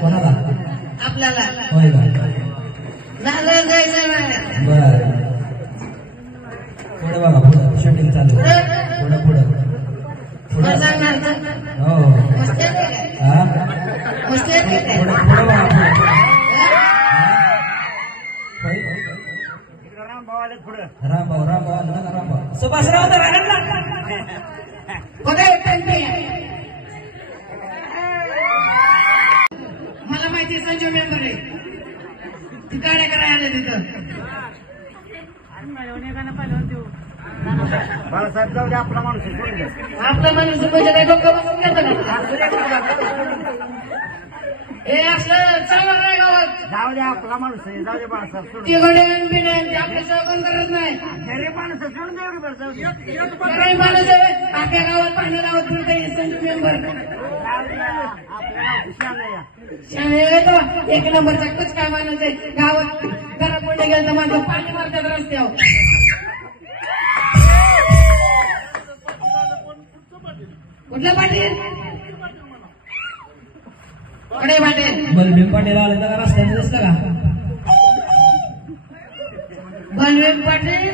कोणाला आपल्याला होय का झालं जायचं नाही बर पुढे बघा पुढं शूटिंग चालू पुढं पुढं पुढं सांगणार का हो मस्ती आहे काय हा मस्ती आहे काय पुढं पुढं बघा पुढं होय रामभाऊ आलं ना रामभाऊ सुभाषराव तर राहिला कुठे मला माहिती संजय मेंबर आहे ती गाड्या करायला तिथं बाळासाहेब जाऊ दे आपला माणूस आपला माणूस म्हणजे काय डोकं बसून घेतं का हे असलं चालत नाही गावात जाऊ दे आपला माणूस आहे जाऊ दे बाळासाहेब सोडून ती गड्यान बिड्यान ते आपल्या सहकार्य करत नाही गरीब माणसं सोडून दे बरं जाऊ दे काही माणूस आहे आपल्या गावात पाणी लावत फिरता संजय मेंबर आपल्याला हुशार नाही शाळेत एक नंबरचा कच काय माणूस आहे गावात घरात पडले गेलं तर माझं पाणी मारतात रस्त्यावर कुठलं पाटील कडे पाटील बलभीम पाटील आले तर रस्त्याने दिसलं का बलवीर पाटील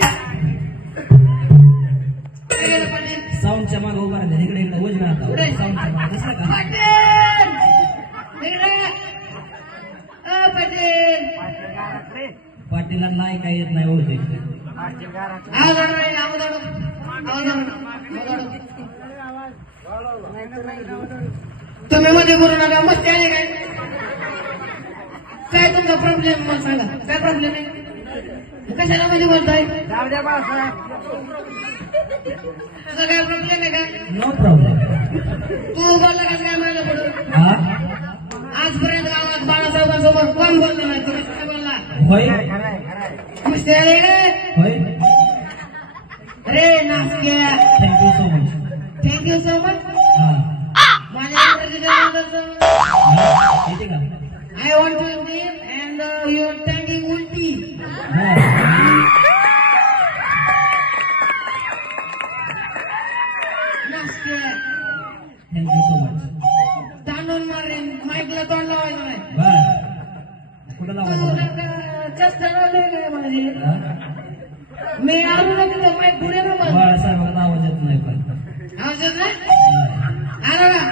पाटील साऊंडच्या मागे उभा राहिले इकडे इकडे वजना आता साऊंडच्या मागे दिसलं का पाटील इकडे पाटील पाटीला नाही काय येत नाही होते तुम्ही मध्ये बोलू नका मस्ती आले काय तुमचा प्रॉब्लेम मला सांगा काय प्रॉब्लेम आहे कशाला मध्ये बोलताय जाऊ द्या बाळासाहेब तुझा काय प्रॉब्लेम आहे का नो प्रॉब्लेम तू बोलला का काय मला पुढं हा आजपर्यंत गावात बाळासाहेबांसोबत कोण बोललं नाही तुम्ही काय बोलला होय मस्ती आले होय रे नाचक्या thank you so much thank you so much हा येते का I want to name and you're thanking Ulti. Thank you so much तांडून मारेन माईकला तोंड लावायचं नाही बर कुठं लावायचं चेष्टा काय माझी मी आलो ना तिथं माईक पुढे ना मला बाळासाहेबांना आवाज येत नाही पण आवाज येत नाही आला का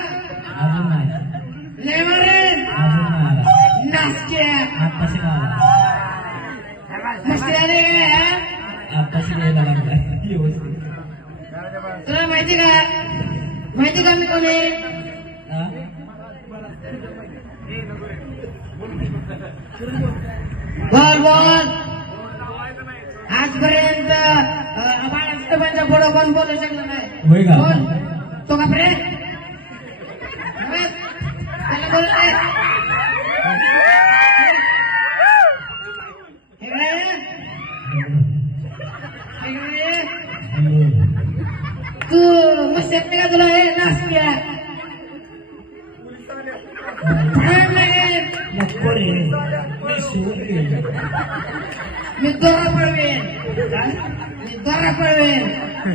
अजून नाही लय मारेन अजून नाही आला नाचक्या आत्ताशी आला मस्ती आले आत्ताशी यायला लागलाय व्यवस्थित तुला माहिती का मी कोण आहे हा? बोल आजपर्यंत बाळासाहेबांच्या पुढं कोण बोलू शकलं नाही होय का बोल तो का प्रे त्याला बोल तू मस्त येत नाही का तुला हे नाचत्या नको रे मी शिवून घेईन मी दोरा पळवेन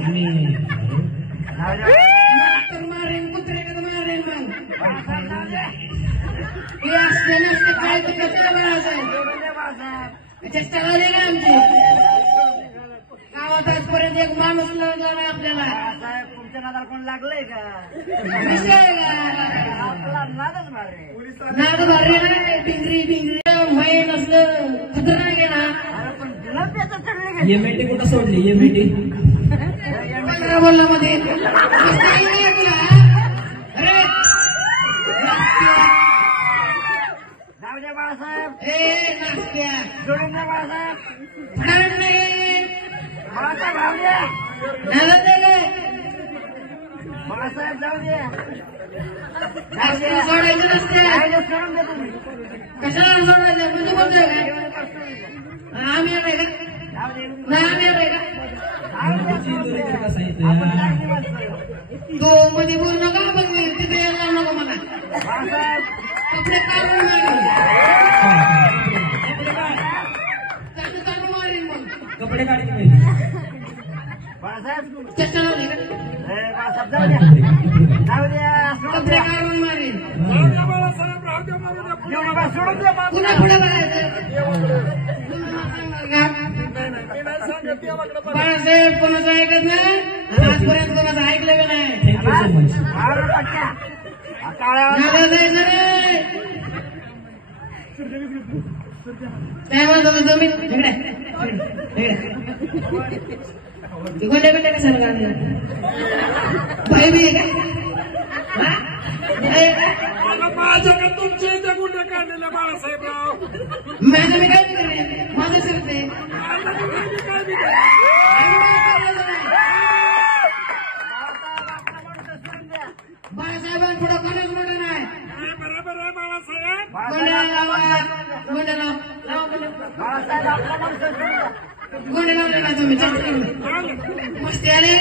मी तर मारेन कुत्रे का मारेन मग हे असते नसते काय तर कसं बाळासाहेब चेष्टा झाली का आमची गावात आजपर्यंत एक माणूस लागला नाही आपल्याला साहेब तुमच्या नादाला कोण लागलंय का विषय का आपला नादच मारे नाद भारी नाही भिंगरी माई नसलं खतरनाक आहे ना अरे पण दिलं त्याचं चढले का एमएटी कुठं सोडली एमएटी 15 बोलण्यामध्ये अरे जाऊ द्या बाळासाहेब ए नाचक्या जोडून द्या बाळासाहेब फडाड नाही बाळासाहेब राहू द्या नालत नाही काय बाळासाहेब जाऊ द्या नाचक्या सोडायचं नसते सोडून द्या तुम्ही कशाला सोडायचं म्हणजे बोलतोय काय आम्ही येणार का नाही आम्ही येणार का कसा येतो तो मध्ये बोल नका बघ मी तिथे यायला नको मला कपडे काढून चालू मारीन मग कपडे काढले पाहिजे बाळासाहेब चष्टा लावली का बाळासाहेब जाऊ द्या जाऊ द्या कपडे काढून मारीन देऊ नका सोडून दे बाजूला. पुन्हा पुढे बघायचं बाळासाहेब कोणाचं ऐकत नाही आणि आजपर्यंत कोणाचं ऐकलं बी नाही. Thank you so much. मारू टाक्या. हा काळ्या नाला जायचं रे. काय म्हणत होता तुम्ही इकडे ते गोंडे बिंडे कशाला काढले बाई बी आहे का हा? बाई आहे का? माझ्याकडे तुमचे इथे गुन्हे काढलेले बाळासाहेबराव. माझं मी काय करेन माझं शिरते बाळासाहेबांनी पुढं कोणच मोठं नाही. बरोबर आहे बाळासाहेब. गोंड्याला लावा गोंड्या लावा लावा गोंड्या. बाळासाहेब आपला माणूस सोडून द्या. गोंडे लावले का तुम्ही मस्ती आले